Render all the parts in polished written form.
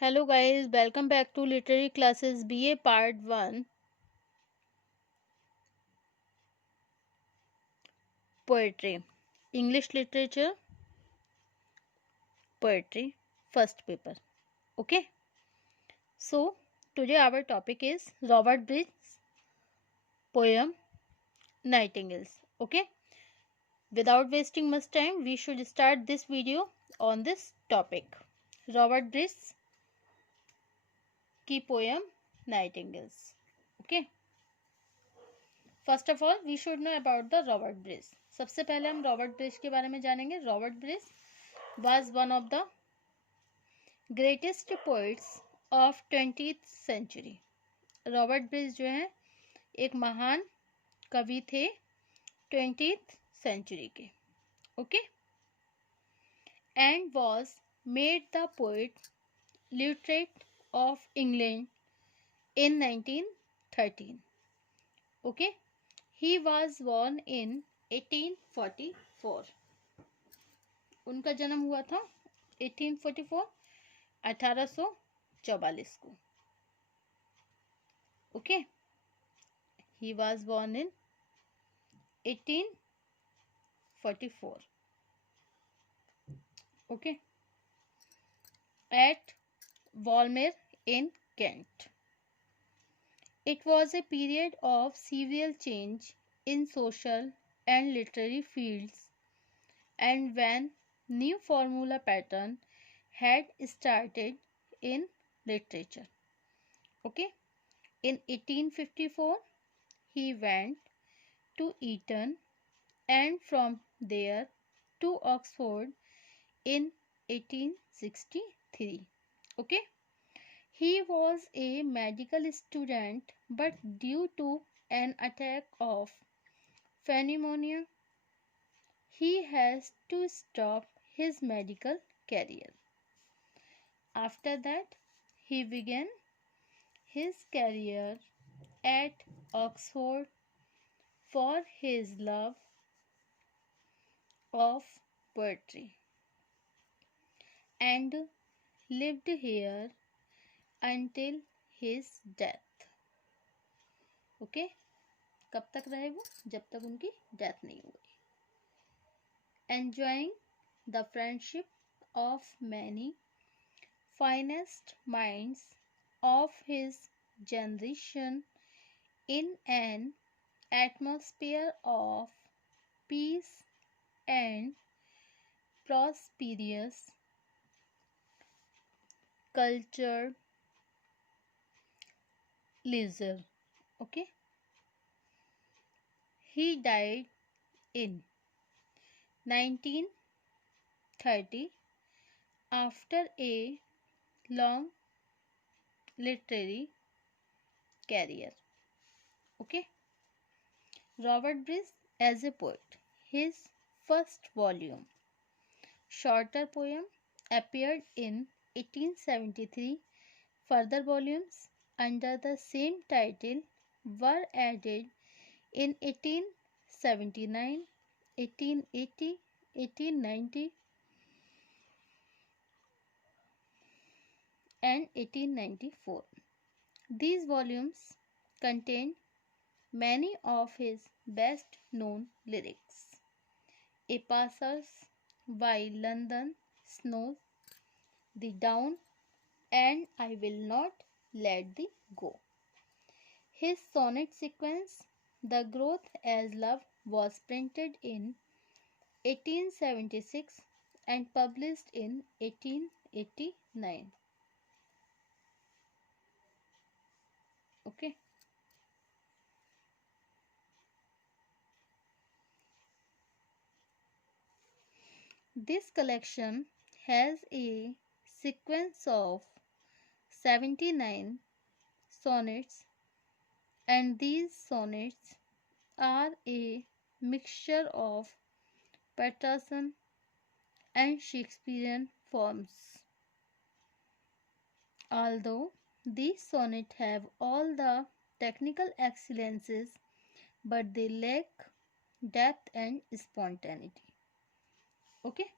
Hello guys, welcome back to Literary Classes BA Part 1 Poetry. English Literature Poetry First paper. Okay, so today our topic is Robert Bridges' poem Nightingales. Okay, without wasting much time, we should start this video on this topic. Robert Bridges की poem Nightingales. Okay. First of all we should know about the Robert Bridge. सबसे पहले हम Robert Bridge के बारे में जानेंगे. Robert Bridge was one of the greatest poets of 20th century. Robert Bridge जो है एक महान कवि थे 20th सेंचुरी के. Okay, and was made the poet laureate of England in 1913. Okay, he was born in 1844. उनका जन्म हुआ था 1844 1844 को. Okay, he was born in 1844. Okay, at Walmer in Kent. It was a period of severe change in social and literary fields, and when new formula pattern had started in literature. Okay, in 1854 he went to Eton and from there to Oxford in 1863. Okay, he was a medical student, but due to an attack of pneumonia, he has to stop his medical career. After that, he began his career at Oxford for his love of poetry and lived here until his death. Okay, कब तक रहे वो? जब तक उनकी डेथ नहीं हुई. Enjoying the friendship of many finest minds of his generation in an atmosphere of peace and prosperous cultured leisure. Okay, he died in 1930 after a long literary career. Okay, Robert Bridges as a poet. His first volume, shorter poem, appeared in 1873. Further volumes under the same title were added in 1879, 1880, 1890 and 1894. These volumes contain many of his best known lyrics. A Passers By London Snows, The Down, and I Will Not Let Thee Go. His sonnet sequence, The Growth as Love, was printed in 1876 and published in 1889. Okay. This collection has a sequence of 79 sonnets, and these sonnets are a mixture of Peterson and Shakespearean forms. Although these sonnets have all the technical excellences, but they lack depth and spontaneity. Okay.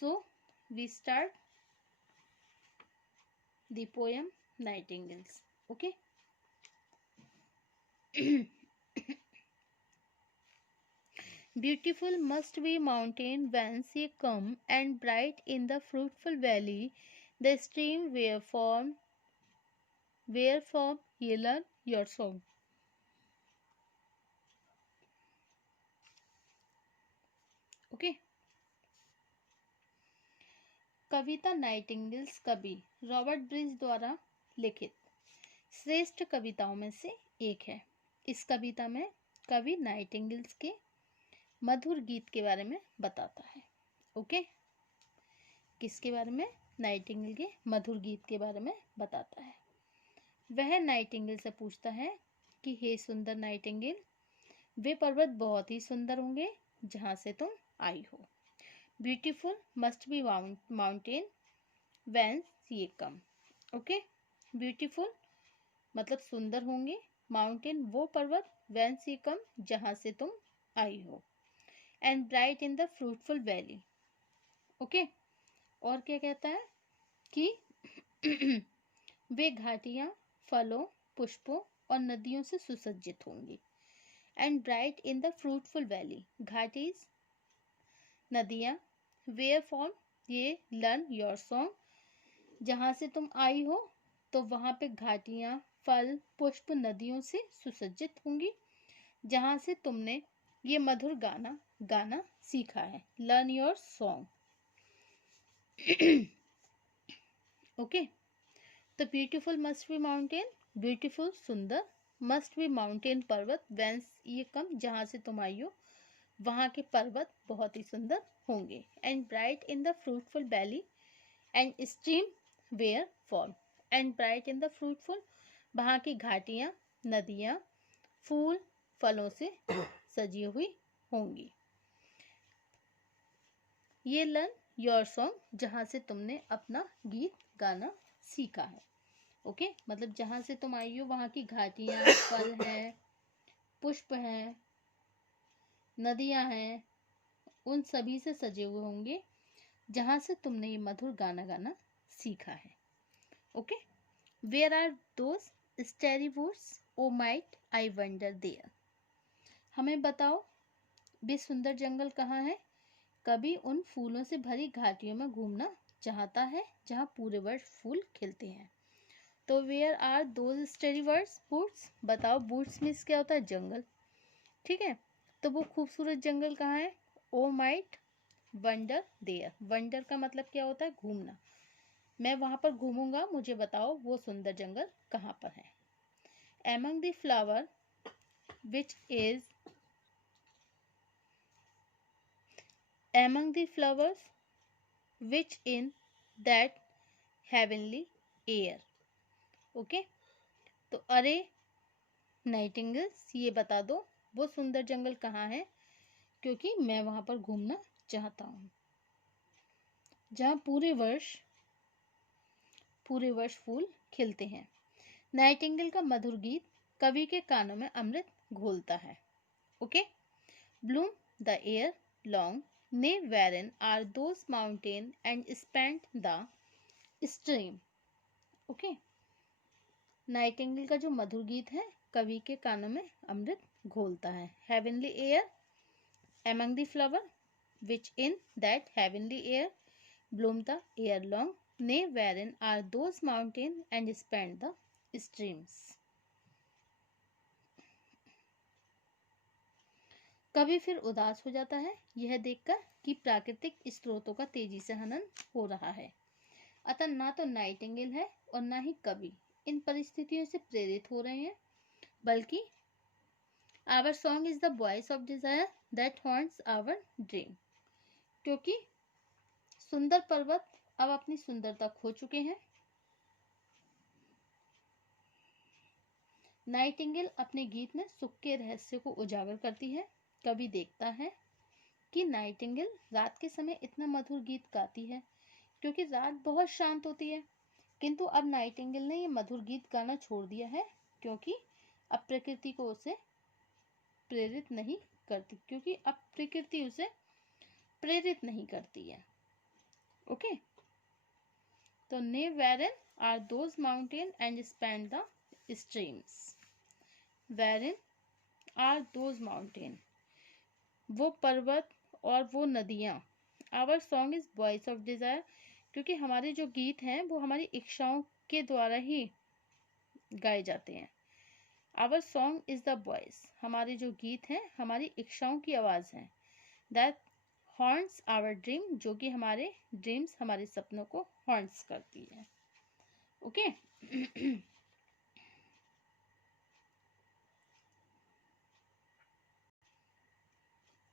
So we start the poem Nightingales. Okay. Beautiful must be mountain whence ye come, and bright in the fruitful valley the stream wherefrom ye learn your song. Okay. कविता नाइटिंगेल्स कवि Robert bridge द्वारा लिखित श्रेष्ठ कविताओं में से एक है। इस कविता में कवि नाइटिंगेल्स के मधुर गीत के बारे में बताता है। ओके, किसके बारे में? नाइटिंगेल के मधुर गीत के बारे में बताता है। वह नाइटिंगेल से पूछता है कि हे सुंदर नाइटिंगेल, वे पर्वत बहुत ही सुंदर होंगे जहाँ से तुम आई हो। ब्यूटीफुल मस्ट बी माउंटेन व्हेंस ये कम। ओके, ब्यूटीफुल मतलब सुंदर होंगे, माउंटेन वो पर्वत, व्हेंस ये कम जहाँ से तुम आई हो, and bright in the fruitful valley. Okay, और क्या कहता है कि वे घाटियां फलों, पुष्पों और नदियों से सुसज्जित होंगी। And bright in the fruitful valley, घाटीज नदियां, where from ye learn your song, जहाँ से तुम आई हो तो वहाँ पे घाटियां फल पुष्प नदियों से सुसज्जित होंगी, जहाँ से तुमने ये मधुर गाना सीखा है। Learn your song. ओके, तो beautiful must be mountain, beautiful सुंदर, मस्ट बी माउंटेन पर्वत, वेंस ये कम जहाँ से तुम आई हो वहाँ के पर्वत बहुत ही सुंदर होंगे। And bright in the fruitful valley and stream where form, and bright in the fruitful वहाँ की घाटियाँ नदियाँ फूल फलों से सजी हुई होंगी। ये लर्न योर सॉन्ग जहाँ से तुमने अपना गीत गाना सीखा है। ओके, मतलब जहाँ से तुम आई हो वहाँ की घाटियाँ फल हैं, पुष्प हैं, नदियाँ हैं, उन सभी से सजे हुए होंगे जहाँ से तुमने ये मधुर गाना सीखा है। Okay, where are those starry woods O might I wander there. हमें बताओ वे सुंदर जंगल कहाँ है? कभी उन फूलों से भरी घाटियों में घूमना चाहता है जहाँ पूरे वर्ष फूल खिलते हैं। तो where are those starry woods, बताओ वुड्स मीन्स क्या होता है? जंगल। ठीक है, तो वो खूबसूरत जंगल कहाँ है? ओ माइट वंडर देयर, वंडर का मतलब क्या होता है? घूमना। मैं वहां पर घूमूंगा, मुझे बताओ वो सुंदर जंगल कहाँ पर है। Among the flower which is among the flowers which in that heavenly air। Okay, तो अरे नाइटिंगेल्स ये बता दो वो सुंदर जंगल कहाँ है, क्योंकि मैं वहां पर घूमना चाहता हूँ जहाँ पूरे वर्ष फूल खिलते हैं। नाइटिंगेल का मधुर गीत कवि के कानों में अमृत घोलता है। Okay, Bloom the air long Nay, wherein are those mountain and spent the stream। Okay, Nightingale का जो मधुर गीत है कवि के कानों में अमृत घोलता है। Heavenly air among the flower which in that heavenly air bloom the air long, nay wherein are those mountain and spend the streams। कभी फिर उदास हो जाता है यह देखकर कि प्राकृतिक स्रोतों का तेजी से हनन हो रहा है। अतः ना तो नाइटिंगेल है और ना ही कवि इन परिस्थितियों से प्रेरित हो रहे हैं, बल्कि our song is the voice of desire that haunts our dream. क्योंकि सुंदर पर्वत अब अपनी सुंदरता खो चुके हैं। नाइटिंगेल अपने गीत में सुख के रहस्य को उजागर करती है। कवि देखता है कि नाइटिंगेल रात के समय इतना मधुर गीत गाती है क्योंकि रात बहुत शांत होती है, किंतु अब नाइटिंगेल ने ये मधुर गीत गाना छोड़ दिया है क्योंकि अब प्रकृति को उसे प्रेरित नहीं करती, क्योंकि अब प्रकृति उसे प्रेरित नहीं करती है। Okay. So near wherein are those mountains and span the streams. Wherein are those mountains, वो पर्वत और वो नदियाँ. Our song is voice of desire, क्योंकि हमारे जो गीत हैं वो हमारी इच्छाओं के द्वारा ही गाए जाते हैं. Our song is the voice, हमारे जो गीत हैं हमारी इच्छाओं की आवाज़ है. दैट हॉर्न्स आवर ड्रीम, जो कि हमारे ड्रीम्स, हमारे सपनों को हॉर्न्स करती है. Okay.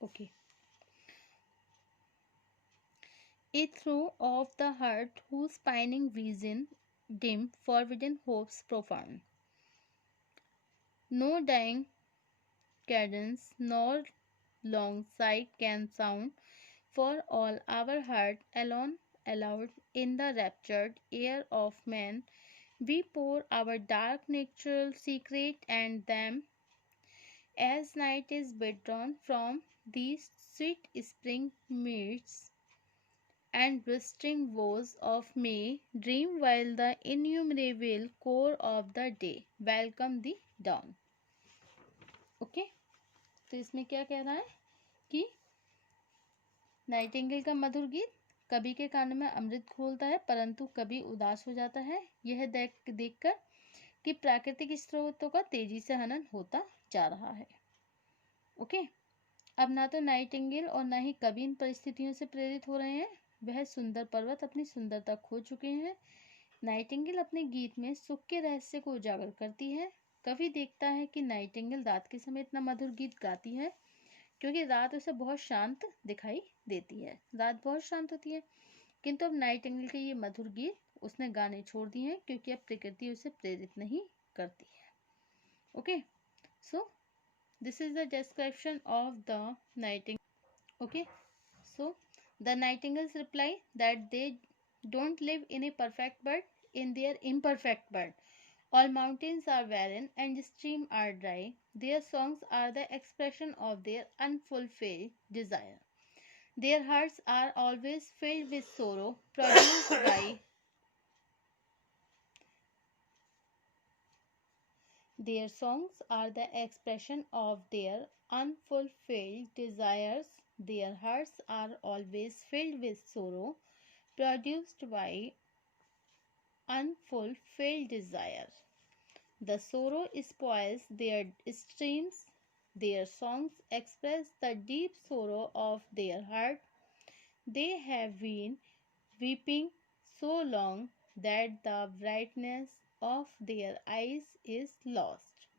Okay. A throe of the heart whose pining vision dim, forbidden hopes profound. No dying cadence nor long sigh can sound, for all our heart alone allowed in the raptured air of man. We pour our dark natural secret and them, as night is withdrawn from these sweet spring meads and blistering woes of May, dream while the innumerable core of the day welcome the dawn. Okay. तो इसमें क्या कह रहा है कि नाइटिंगेल का मधुर गीत कभी के कान में अमृत घोलता है, परंतु कभी उदास हो जाता है, यह देखकर कि प्राकृतिक स्रोतों का तेजी से हनन होता जा रहा है. ओके. अब ना तो नाइटिंगेल और ना ही कवि इन परिस्थितियों से प्रेरित हो रहे हैं. वह सुंदर पर्वत अपनी सुंदरता खो चुके हैं. नाइटिंगेल अपने गीत में सुख के रहस्य को उजागर करती है. कवि देखता है कि नाइटिंगेल रात के समय इतना मधुर गीत गाती है क्योंकि रात उसे बहुत शांत दिखाई देती है. रात बहुत शांत होती है, किंतु अब नाइटिंगेल के ये मधुर गीत उसने गाने छोड़ दिए हैं क्योंकि अब प्रकृति उसे प्रेरित नहीं करती है. ओके. सो this is the description of the nightingale. Okay. So the nightingales reply that they don't live in a perfect bird, in their imperfect bird. All mountains are barren and streams are dry. Their songs are the expression of their unfulfilled desire. Their hearts are always filled with sorrow, produced by their songs are the expression of their unfulfilled desires. Their hearts are always filled with sorrow, produced by unfulfilled desire. The sorrow spoils their streams. Their songs express the deep sorrow of their heart. They have been weeping so long that the brightness of their eyes is lost.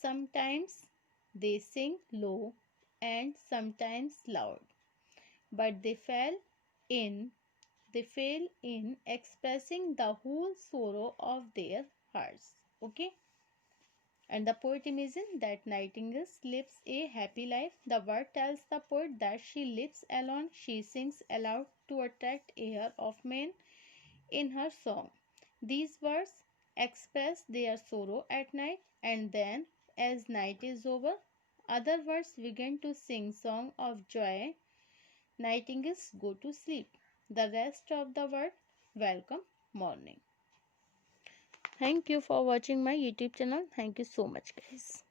Sometimes they sing low and sometimes loud, but in they fail in expressing the whole sorrow of their hearts. Okay. And the poet imagines that Nightingale lives a happy life. The word tells the poet that she lives alone. She sings aloud to attract ear of men in her song. These words express their sorrow at night, and then, as night is over, other birds begin to sing song of joy. Nightingales go to sleep. The rest of the world welcome morning. Thank you for watching my YouTube channel. Thank you so much, guys.